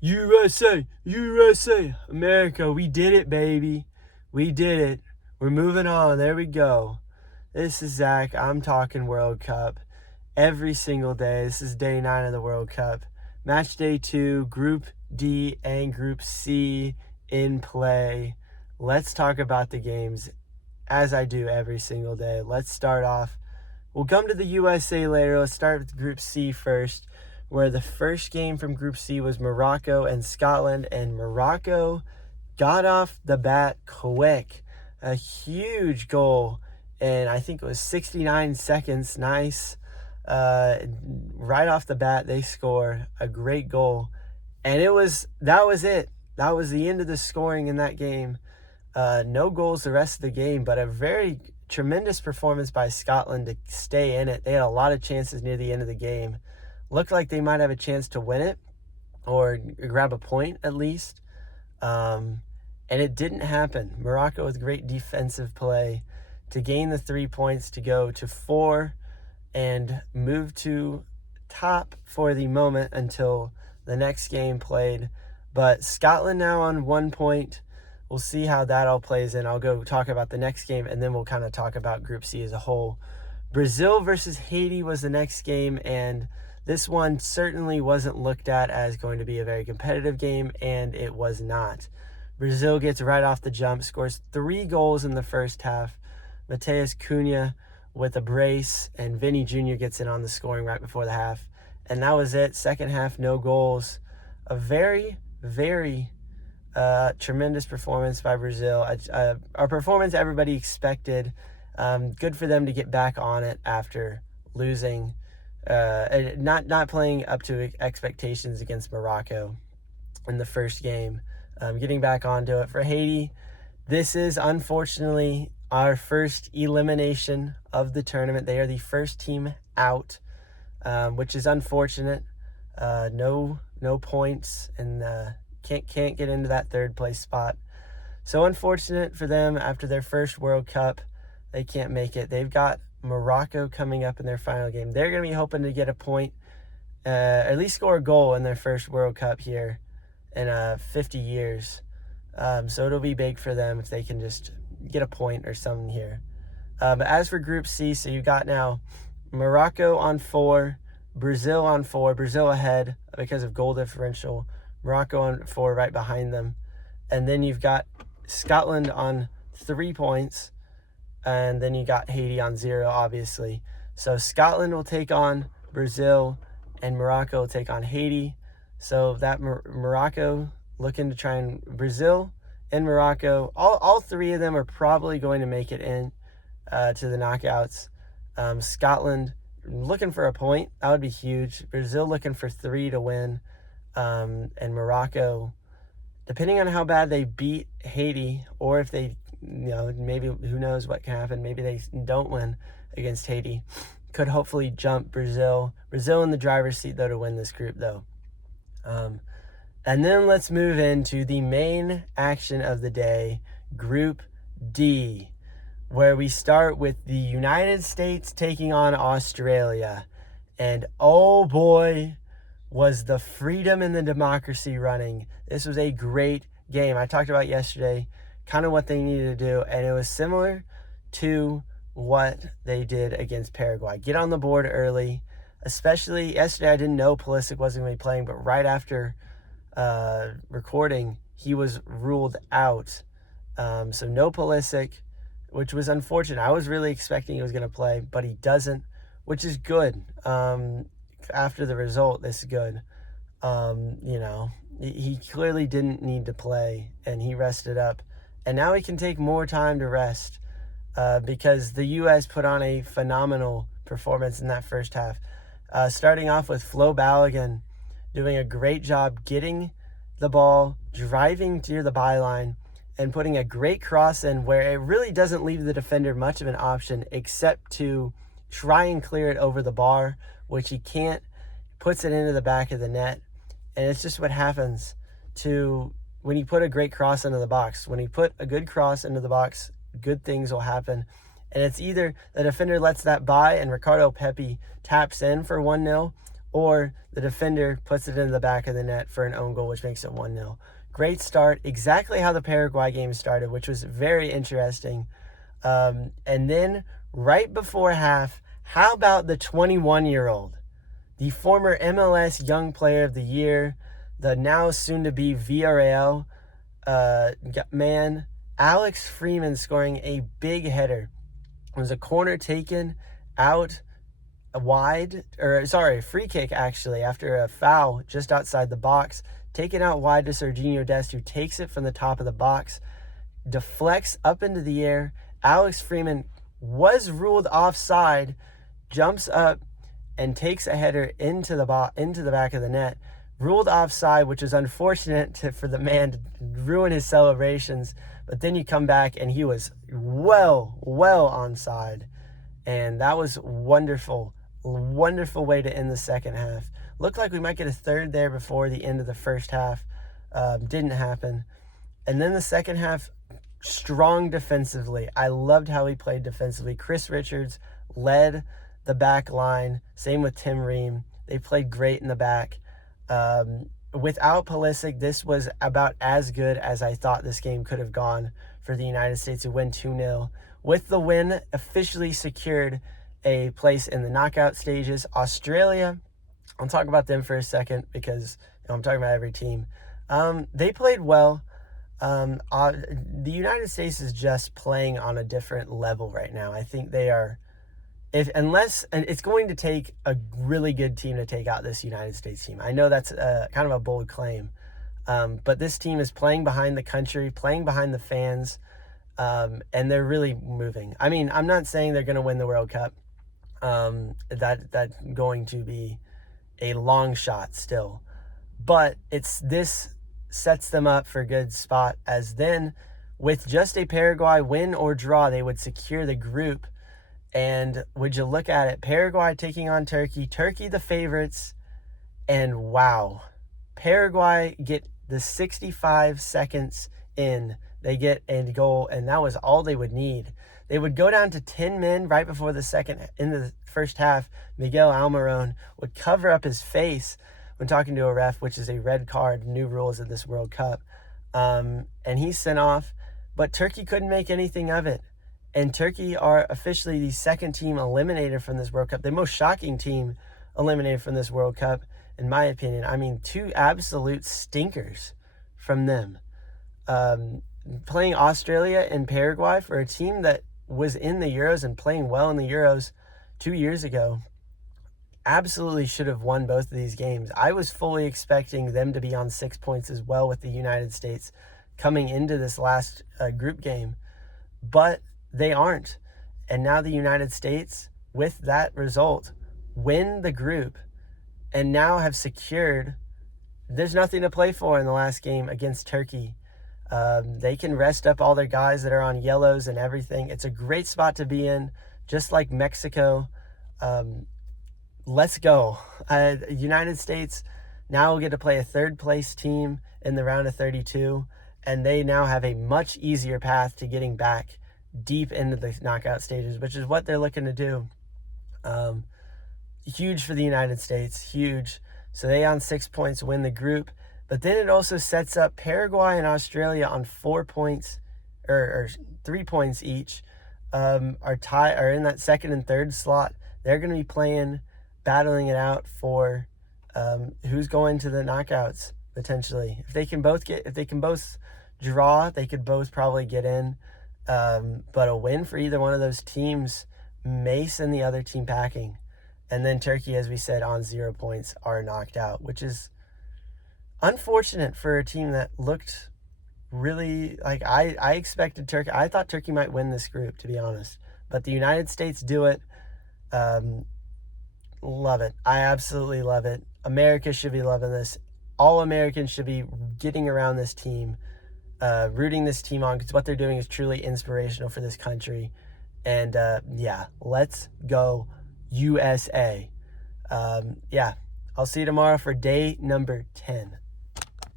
USA, USA, America, we did it, baby. We did it. We're moving on. There we go. This is Zach. I'm talking World Cup every single day. This is day 9 of the World Cup. Match day 2, Group D and Group C in play. Let's talk about the games as I do every single day. Let's start off. We'll come to the USA later. Let's start with Group C first, where the first game from Group C was Morocco and Scotland, and Morocco got off the bat quick. A huge goal, and I think it was 69 seconds. Nice. Right off the bat, they scored a great goal, and that was it. That was the end of the scoring in that game. No goals the rest of the game, but a very tremendous performance by Scotland to stay in it. They had a lot of chances near the end of the game. Looked like they might have a chance to win it or grab a point at least. And it didn't happen. Morocco with great defensive play to gain the 3 points to go to 4 and move to top for the moment until the next game played. But Scotland now on 1 point. We'll see how that all plays in. I'll go talk about the next game, and then we'll kind of talk about Group C as a whole. Brazil versus Haiti was the next game, and this one certainly wasn't looked at as going to be a very competitive game, and it was not. Brazil gets right off the jump, scores 3 goals in the first half. Mateus Cunha with a brace, and Vinny Jr. gets in on the scoring right before the half. And that was it. Second half, no goals. A very, very tremendous performance by Brazil. A performance everybody expected. Good for them to get back on it after losing, not playing up to expectations against Morocco in the first game. Getting back onto it. For Haiti, this is unfortunately our first elimination of the tournament. They are the first team out, which is unfortunate. No points, and can't get into that third place spot. So unfortunate for them after their first World Cup. They can't make it. They've got Morocco coming up in their final game. They're going to be hoping to get a point, at least score a goal in their first World Cup here in 50 years. So it'll be big for them if they can just get a point or something here. But as for Group C, so you got now Morocco on 4, Brazil on 4, Brazil ahead because of goal differential, Morocco on 4 right behind them. And then you've got Scotland on 3 points, and then you got Haiti on 0, obviously. So Scotland will take on Brazil, and Morocco will take on Haiti. So that Morocco looking to try and Brazil and Morocco, all 3 of them are probably going to make it in to the knockouts. Scotland looking for a point. That would be huge. Brazil looking for 3 to win. And Morocco, depending on how bad they beat Haiti, or if they, maybe who knows what can happen. Maybe they don't win against Haiti. Could hopefully jump Brazil. Brazil in the driver's seat, though, to win this group, though. And then let's move into the main action of the day, Group D, where we start with the United States taking on Australia. And oh boy, was the freedom and the democracy running. This was a great game. I talked about yesterday kind of what they needed to do, and it was similar to what they did against Paraguay. Get on the board early. Especially yesterday, I didn't know Pulisic wasn't going to be playing, but right after recording, he was ruled out. So no Pulisic, which was unfortunate. I was really expecting he was going to play, but he doesn't, which is good. After the result, this is good. He clearly didn't need to play, and he rested up. And now he can take more time to rest because the U.S. put on a phenomenal performance in that first half. Starting off with Flo Balogun doing a great job getting the ball, driving to the byline, and putting a great cross in where it really doesn't leave the defender much of an option except to try and clear it over the bar, which he can't, puts it into the back of the net. And it's just what happens when you put a great cross into the box. When you put a good cross into the box, good things will happen. And it's either the defender lets that by and Ricardo Pepi taps in for 1-0, or the defender puts it into the back of the net for an own goal, which makes it 1-0. Great start, exactly how the Paraguay game started, which was very interesting. And then right before half, how about the 21-year-old, the former MLS Young Player of the Year, the now soon-to-be Villarreal man, Alex Freeman, scoring a big header. It was a corner taken out wide, free kick actually, after a foul just outside the box, taken out wide to Serginho Dest, who takes it from the top of the box, deflects up into the air. Alex Freeman was ruled offside, jumps up and takes a header into the back of the net. Ruled offside, which is unfortunate for the man to ruin his celebrations. But then you come back and he was well onside. And that was wonderful way to end the second half. Looked like we might get a third there before the end of the first half. Didn't happen. And then the second half, strong defensively. I loved how he played defensively. Chris Richards led the back line. Same with Tim Ream. They played great in the back. Without Pulisic, this was about as good as I thought this game could have gone for the United States to win 2-0. With the win, officially secured a place in the knockout stages. Australia, I'll talk about them for a second because I'm talking about every team. They played well. The United States is just playing on a different level right now. I think they are, and it's going to take a really good team to take out this United States team. I know that's kind of a bold claim, but this team is playing behind the country, playing behind the fans, and they're really moving. I mean, I'm not saying they're going to win the World Cup. That's going to be a long shot still, but this sets them up for a good spot, as then with just a Paraguay win or draw, they would secure the group. And would you look at it, Paraguay taking on Turkey the favorites, and wow, Paraguay get the 65 seconds in, they get a goal, and that was all they would need. They would go down to 10 men right before in the first half. Miguel Almiron would cover up his face when talking to a ref, which is a red card, new rules of this World Cup. And he's sent off, but Turkey couldn't make anything of it. And Turkey are officially the second team eliminated from this World Cup, the most shocking team eliminated from this World Cup, in my opinion. I mean, two absolute stinkers from them. Playing Australia and Paraguay for a team that was in the Euros and playing well in the Euros 2 years ago, absolutely should have won both of these games. I was fully expecting them to be on 6 points as well with the United States coming into this last group game, but they aren't. And now the United States, with that result, win the group and now have secured, there's nothing to play for in the last game against Turkey. They can rest up all their guys that are on yellows and everything. It's a great spot to be in, just like Mexico. Let's go. United States now will get to play a third place team in the round of 32, and they now have a much easier path to getting back deep into the knockout stages, which is what they're looking to do. Huge for the United States, huge. So they on 6 points win the group, but then it also sets up Paraguay and Australia on 4 points or 3 points each, are in that second and third slot. They're going to be battling it out for who's going to the knockouts potentially. If they can both draw, they could both probably get in. But a win for either one of those teams may send the other team packing. And then Turkey, as we said, on 0 points, are knocked out, which is unfortunate for a team that looked really like I expected Turkey. I thought Turkey might win this group, to be honest. But the United States do it. Love it. I absolutely love it. America should be loving this. All Americans should be getting around this team, rooting this team on, because what they're doing is truly inspirational for this country. And let's go USA. I'll see you tomorrow for day number 10.